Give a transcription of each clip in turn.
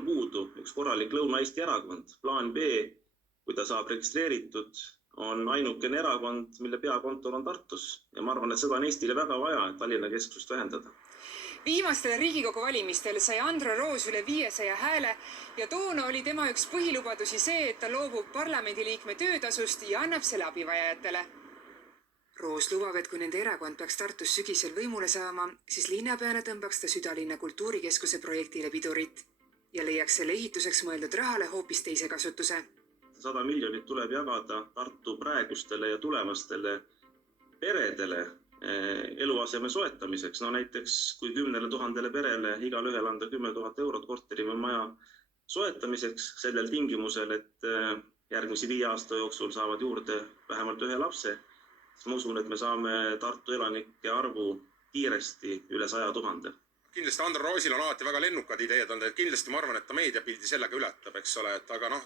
on puudu üks korralik Lõuna-Eesti erakond. Plaan B, kui ta saab registreeritud, on ainukene erakond, mille peakontor on Tartus. Ja ma arvan, et seda on Eestile väga vaja, et Tallinna kesksust vähendada. Viimastel Riigikogu valimistel sai Andro Roos üle 500 hääle ja toona oli tema üks põhilubadusi see, et ta loobub parlamendiliikme töötasust ja annab selle abivajajatele. Roos lubab, et kui nende erakond peaks Tartus sügisel võimule saama, siis linnapeana tõmbaks ta Südalinna kultuurikeskuse projektile pidurit ja leiaks selle ehituseks mõeldud rahale hoopis teise kasutuse. 100 miljonit tuleb jagada Tartu praegustele ja tulevastele peredele eluaseme soetamiseks. No näiteks kui 10 000 perele igal ühel anda 10 000 eurot korteri või maja soetamiseks sellel tingimusel, et järgmisi 5 aasta jooksul saavad juurde vähemalt ühe lapse, siis ma usun, et me saame Tartu elanike arvu kiiresti üle 100 000. Kindlasti Andro Roosil on alati väga lennukad ideed olnud, et kindlasti ma arvan, et ta meediapildi sellega ületab, eks ole, et aga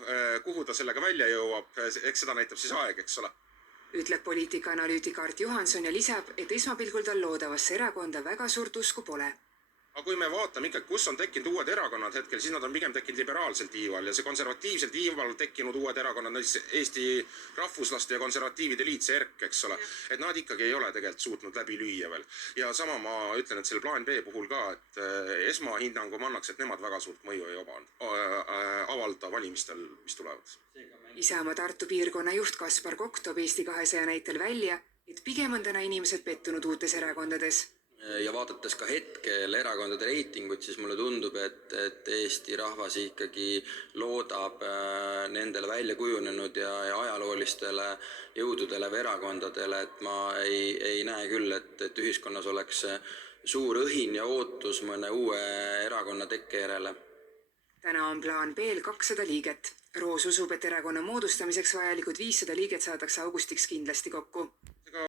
kuhu ta sellega välja jõuab, eks seda näitab siis aeg, eks ole. Ütleb poliitikaanalüütik Art Johanson ja lisab, et esmapilgul tal loodavasse erakonda väga suurt usku pole. Aga kui me vaatame ikka, kus on tekkinud uued erakonnad hetkel, siis nad on pigem tekkinud liberaalsel tiival ja see konservatiivsel tiival tekkinud uued erakonnad, Eesti rahvuslaste ja konservatiivide liit, see ERK, eks ole, et nad ikkagi ei ole tegelikult suutnud läbi lüüa veel. Ja sama ma ütlen, et selle plaan B puhul ka, et esmahinnangu mannaks, et nemad väga suurt mõju ei avalda valimistel, mis tulevad. Isamaa Tartu piirkonna juht Kaspar Kokk toob Eesti 200 näitel välja, et pigem on täna inimesed pettunud uutes erakondades. Ja vaadates ka hetkel erakondade reitingut, siis mulle tundub, et Eesti rahvas ikkagi loodab nendele välja kujunenud ja ajaloolistele jõududele või erakondadele, et ma ei näe küll, et ühiskonnas oleks suur õhin ja ootus mõne uue erakonna tekke järele. Täna on plaan B-l 200 liiget. Roos usub, et erakonna moodustamiseks vajalikud 500 liiget saadakse augustiks kindlasti kokku.